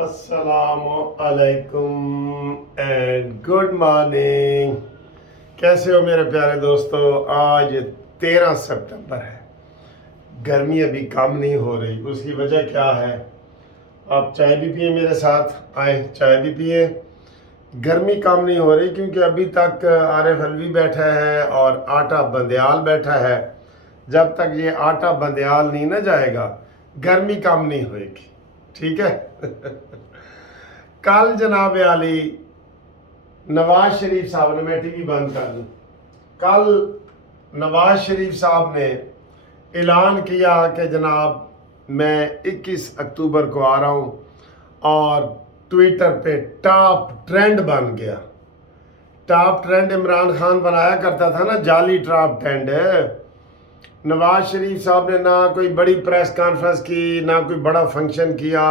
अस्सलाम वालेकुम and good morning. कैसे हो मेरे प्यारे दोस्तों। आज 13 सितंबर है। गर्मी अभी कम नहीं हो रही। उसकी वजह क्या है? आप चाय भी पिए, मेरे साथ आए चाय भी पिए। गर्मी कम नहीं हो रही क्योंकि अभी तक आरिफ अलवी बैठा है और आटा बंदयाल बैठा है। जब तक ये आटा बंदयाल नहीं ना जाएगा गर्मी कम नहीं होएगी। ठीक है। कल जनाब आली नवाज शरीफ साहब ने, मैं टीवी बंद कर दूं, कल नवाज शरीफ साहब ने ऐलान किया कि जनाब मैं 21 अक्टूबर को आ रहा हूं और ट्विटर पे टॉप ट्रेंड बन गया। टॉप ट्रेंड इमरान खान बनाया करता था ना, जाली टॉप ट्रेंड है। नवाज शरीफ साहब ने ना कोई बड़ी प्रेस कॉन्फ्रेंस की, ना कोई बड़ा फंक्शन किया,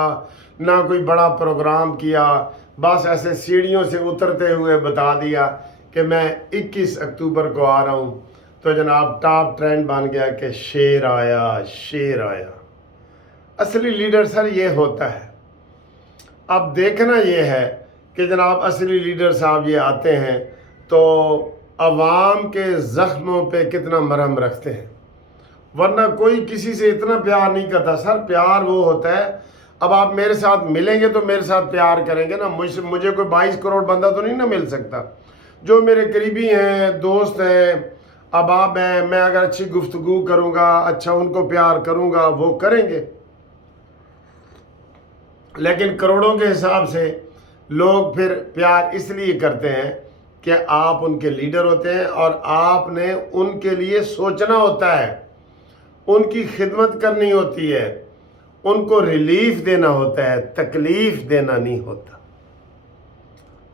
ना कोई बड़ा प्रोग्राम किया। बस ऐसे सीढ़ियों से उतरते हुए बता दिया कि मैं 21 अक्टूबर को आ रहा हूँ। तो जनाब टॉप ट्रेंड बन गया कि शेर आया, शेर आया। असली लीडर सर ये होता है। अब देखना ये है कि जनाब असली लीडर साहब ये आते हैं तो अवाम के ज़ख्मों पे कितना मरहम रखते हैं, वरना कोई किसी से इतना प्यार नहीं करता। सर प्यार वो होता है, अब आप मेरे साथ मिलेंगे तो मेरे साथ प्यार करेंगे ना। मुझे कोई 22 करोड़ बंदा तो नहीं ना मिल सकता। जो मेरे करीबी हैं, दोस्त हैं, अहबाब हैं, मैं अगर अच्छी गुफ्तगू करूँगा, अच्छा उनको प्यार करूँगा, वो करेंगे। लेकिन करोड़ों के हिसाब से लोग फिर प्यार इसलिए करते हैं कि आप उनके लीडर होते हैं और आपने उनके लिए सोचना होता है, उनकी खिदमत करनी होती है, उनको रिलीफ देना होता है, तकलीफ देना नहीं होता।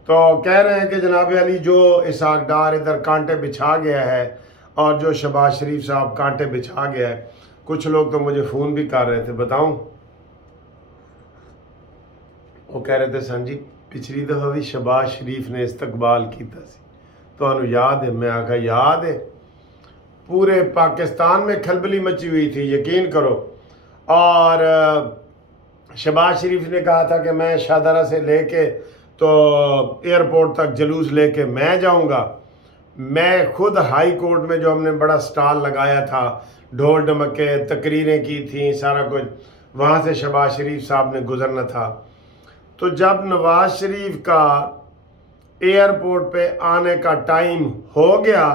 तो कह रहे हैं कि जनाब अली जो इसाक डार इधर कांटे बिछा गया है और जो शहबाज शरीफ साहब कांटे बिछा गया है। कुछ लोग तो मुझे फ़ोन भी कर रहे थे, बताऊं, वो कह रहे थे सन जी पिछली दफ़ा भी शहबाज शरीफ ने इस्तकबाल किया तो याद है। मैं आखा याद है, पूरे पाकिस्तान में खलबली मची हुई थी, यकीन करो। और शहबाज शरीफ ने कहा था कि मैं शाहदरा से लेके तो एयरपोर्ट तक जलूस लेके मैं जाऊंगा। मैं खुद हाई कोर्ट में जो हमने बड़ा स्टॉल लगाया था, ढोल ढमके तकरीरें की थी, सारा कुछ वहाँ से शहबाज शरीफ साहब ने गुजरना था। तो जब नवाज शरीफ का एयरपोर्ट पे आने का टाइम हो गया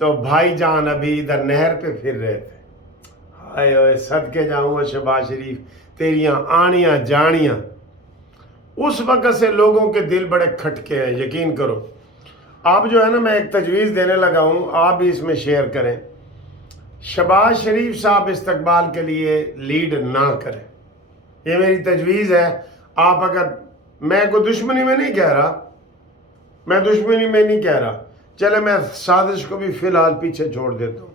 तो भाईजान अभी इधर नहर पे फिर रहे थे। हाय ओए सदके जाऊँ शहबाज शरीफ, तेरियां आनियां जानियां। उस वक्त से लोगों के दिल बड़े खटके हैं, यकीन करो। आप जो है ना, मैं एक तजवीज़ देने लगा हूँ, आप भी इसमें शेयर करें। शहबाज शरीफ साहब इस्तकबाल के लिए लीड ना करें, ये मेरी तजवीज़ है। आप अगर, मैं कोई दुश्मनी में नहीं कह रहा, मैं दुश्मनी में नहीं कह रहा, चले मैं साजिश को भी फ़िलहाल पीछे छोड़ देता हूँ,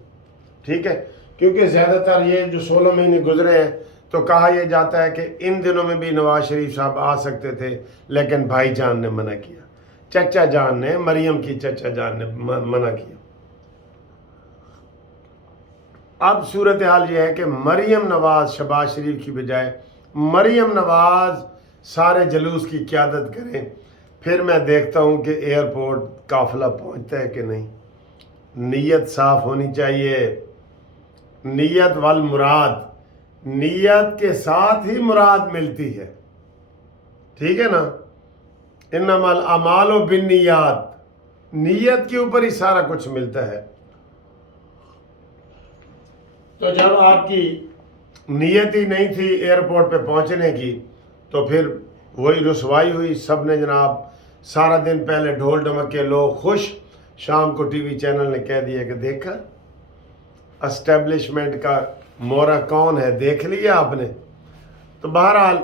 ठीक है। क्योंकि ज़्यादातर ये जो 16 महीने गुजरे हैं तो कहा यह जाता है कि इन दिनों में भी नवाज शरीफ साहब आ सकते थे, लेकिन भाईजान ने मना किया, चचा जान ने, मरियम की चचा जान ने मना किया। अब सूरत हाल ये है कि मरियम नवाज शहबाज शरीफ की बजाय मरियम नवाज सारे जलूस की क़यादत करें, फिर मैं देखता हूँ कि एयरपोर्ट काफिला पहुँचता है कि नहीं। नीयत साफ़ होनी चाहिए, नीयत वल मुराद, नीयत के साथ ही मुराद मिलती है, ठीक है ना। इन्नमल अमालो बिन्नियात, नीयत के ऊपर ही सारा कुछ मिलता है। तो जब आपकी नीयत ही नहीं थी एयरपोर्ट पे पहुंचने की तो फिर वही रुसवाई हुई। सब ने जनाब सारा दिन पहले ढोल ढमके, लोग खुश, शाम को टीवी चैनल ने कह दिया कि देखा एस्टेब्लिशमेंट का मोरा कौन है, देख लिया आपने। तो बहरहाल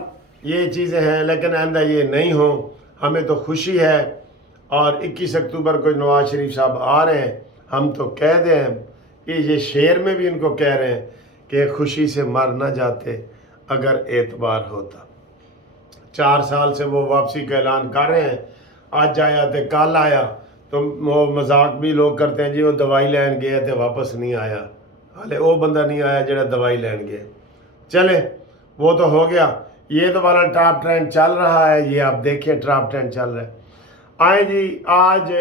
ये चीज़ें हैं, लेकिन आइंदा ये नहीं हो। हमें तो खुशी है और 21 अक्टूबर को नवाज शरीफ साहब आ रहे हैं। हम तो कह दें कि ये शेर में भी इनको कह रहे हैं कि खुशी से मर ना जाते अगर एतबार होता। 4 साल से वो वापसी का ऐलान कर रहे हैं, आज आया थे कल आया, तो वो मजाक भी लोग करते हैं जी वो दवाई लैन गया तो वापस नहीं आया। हाले वो बंदा नहीं आया जरा दवाई लैन गया। चले वो तो हो गया। ये तो वाला टॉप ट्रेंड चल रहा है, ये आप देखिए टॉप ट्रेंड चल रहा है। आए जी, आज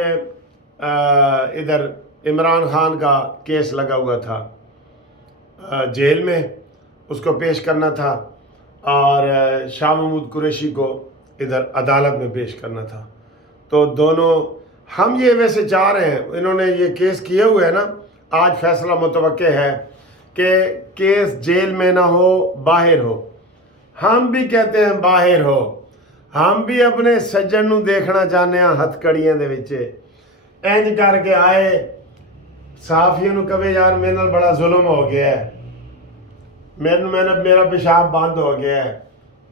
इधर इमरान खान का केस लगा हुआ था जेल में, उसको पेश करना था, और शाह महमूद कुरैशी को इधर अदालत में पेश करना था। तो दोनों हम ये वैसे चाह रहे हैं, इन्होंने ये केस किए हुए है ना, आज फैसला मुतवक्के है कि केस जेल में ना हो, बाहर हो। हम भी कहते हैं बाहर हो, हम भी अपने सज्जन नूं देखना चाहते हैं हथकड़ियां दे विच। इंज करके आए साफियों नूं कवे यार मेरे नाल बड़ा जुल्म हो गया है, मेरा पेशाब बंद हो गया है,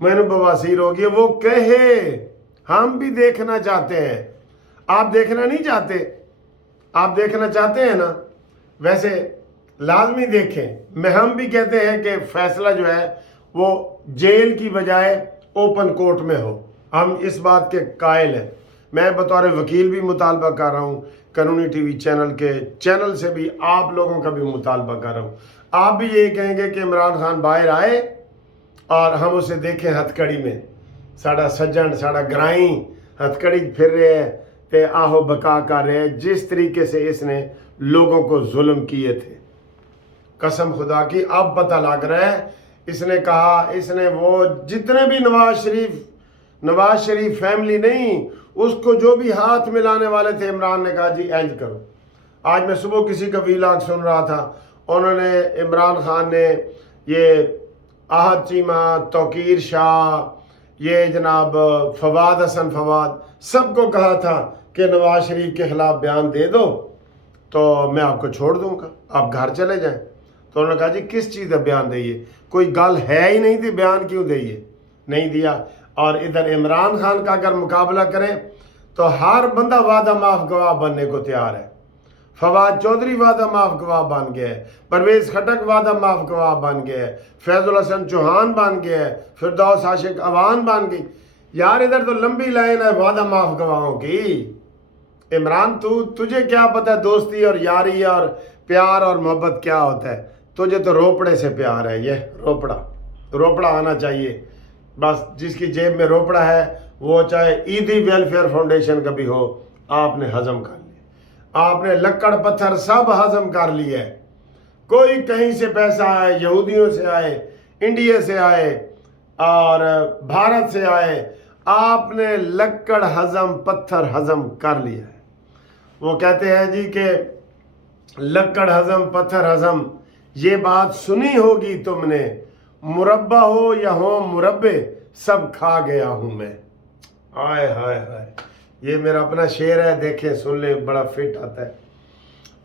मैंने बवासीर हो गया, वो कहे हम भी देखना चाहते हैं। आप देखना नहीं चाहते? आप देखना चाहते हैं ना? वैसे लाजमी देखें। हम भी कहते हैं कि फैसला जो है वो जेल की बजाय ओपन कोर्ट में हो, हम इस बात के कायल हैं। मैं बतौर वकील भी मुतालबा कर रहा हूँ, कानूनी टीवी चैनल से भी आप लोगों का भी मुतालबा कर रहा हूँ। आप भी ये कहेंगे कि इमरान खान बाहर आए और हम उसे देखें हथकड़ी में, साड़ा सज्जन साड़ा ग्राई हथकड़ी फिर रहे हैं ते आहो बका कर रहे हैं, जिस तरीके से इसने लोगों को जुल्म किए थे। कसम खुदा की अब पता लग रहा है, इसने कहा, इसने वो जितने भी नवाज शरीफ फैमिली नहीं, उसको जो भी हाथ मिलाने वाले थे, इमरान ने कहा जी इंज करो। आज मैं सुबह किसी का वीलॉग सुन रहा था, उन्होंने इमरान खान ने ये आहद चीमा, तौकीर शाह, ये जनाब फवाद हसन फवाद, सबको कहा था कि नवाज शरीफ के खिलाफ बयान दे दो तो मैं आपको छोड़ दूंगा, आप घर चले जाएं। तो उन्होंने कहा जी किस चीज़ का बयान दिए, कोई गल है ही नहीं थी, बयान क्यों दिए, नहीं दिया। और इधर इमरान खान का अगर मुकाबला करें तो हर बंदा वादा माफ गवाह बनने को तैयार है। फवाद चौधरी वादा माफ गवाह बन गया है, परवेज खटक वादा माफ गवाह बन गया है, फैजुल हसन चौहान बन गया है, फिरदौस आशिक अवान बन गई। यार इधर तो लंबी लाइन है वादा माफ गवाहों की। इमरान तुझे क्या पता दोस्ती और यारी और प्यार और मोहब्बत क्या होता है? तुझे तो रोपड़े से प्यार है, ये रोपड़ा आना चाहिए बस। जिसकी जेब में रोपड़ा है वो चाहे ईदी वेलफेयर फाउंडेशन का भी हो, आपने हजम कर लिया, आपने लक्कड़ पत्थर सब हजम कर लिया है। कोई कहीं से पैसा आए, यहूदियों से आए, इंडिया से आए और भारत से आए, आपने लक्कड़ हजम पत्थर हजम कर लिया है। वो कहते हैं जी कि लक्कड़ हजम पत्थर हजम, ये बात सुनी होगी तुमने, मुरब्बा हो या हो मुरब्बे सब खा गया हूं मैं। आय हाय हाय, ये मेरा अपना शेर है, देखें सुन लें, बड़ा फिट आता है।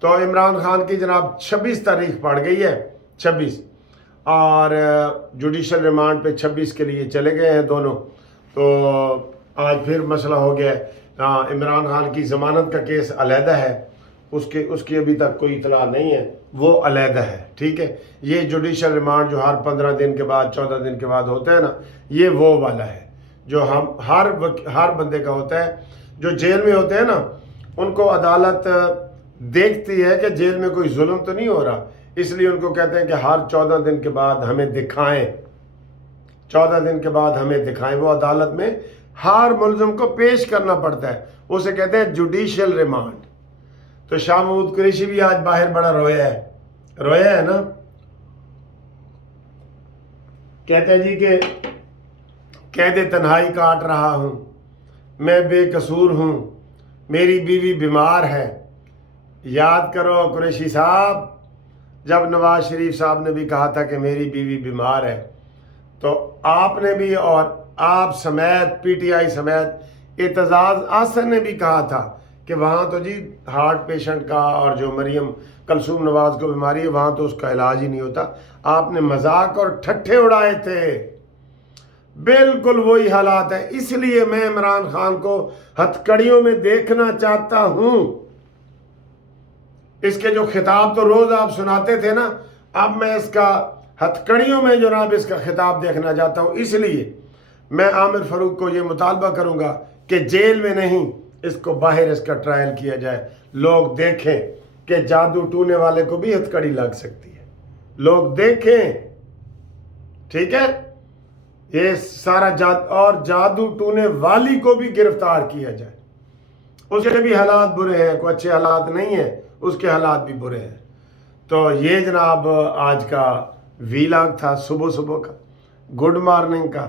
तो इमरान खान की जनाब 26 तारीख पड़ गई है, 26, और जुडिशल रिमांड पे 26 के लिए चले गए हैं दोनों। तो आज फिर मसला हो गया है। इमरान खान की ज़मानत का केस अलहदा है, उसकी अभी तक कोई इतला नहीं है, वो अलहदा है, ठीक है। ये जुडिशल रिमांड जो हर 15 दिन के बाद 14 दिन के बाद होता है ना, ये वो वाला है जो हम हर बंदे का होता है। जो जेल में होते हैं ना, उनको अदालत देखती है कि जेल में कोई जुल्म तो नहीं हो रहा, इसलिए उनको कहते हैं कि हर 14 दिन के बाद हमें दिखाएं, 14 दिन के बाद हमें दिखाएं। वो अदालत में हर मुलज़िम को पेश करना पड़ता है, उसे कहते हैं जुडिशल रिमांड। तो शाह महमूद कुरैशी भी आज बाहर बड़ा रोया है ना। कहते हैं जी कि कैदे तन्हाई काट रहा हूं, मैं बेकसूर हूं, मेरी बीवी बीमार है। याद करो कुरैशी साहब, जब नवाज शरीफ साहब ने भी कहा था कि मेरी बीवी बीमार है, तो आपने भी और आप समेत PTI समेत एतजाज आसन ने भी कहा था कि वहाँ तो जी हार्ट पेशेंट का और जो मरियम कलसूम नवाज को बीमारी है वहाँ तो उसका इलाज ही नहीं होता। आपने मजाक और ठट्ठे उड़ाए थे, बिल्कुल वही हालात है। इसलिए मैं इमरान खान को हथकड़ियों में देखना चाहता हूँ। इसके जो खिताब तो रोज आप सुनाते थे ना, अब मैं इसका हथकड़ियों में जनाब इसका खिताब देखना चाहता हूँ। इसलिए मैं आमिर फारूक को ये मुतालबा करूँगा कि जेल में नहीं, इसको बाहर इसका ट्रायल किया जाए, लोग देखें कि जादू टूने वाले को भी हथकड़ी लग सकती है, लोग देखें, ठीक है। یہ سارا جادو ٹونے والی کو بھی گرفتار کیا جائے. اس کے بھی حالات برے ہیں، کوئی اچھے حالات نہیں ہیں، اس کے حالات بھی برے ہیں. تو یہ جناب آج کا ویلاگ تھا صبح کا، گڈ مارننگ کا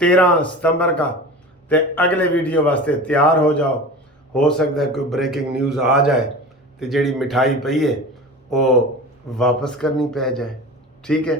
13 ستمبر کا. تے اگلے ویڈیو واسطے تیار ہو جاؤ. ہو سکتا ہے کوئی بریکنگ نیوز آ جائے تو جیڑی مٹھائی پئی ہے وہ واپس کرنی پہ جائے. ٹھیک ہے.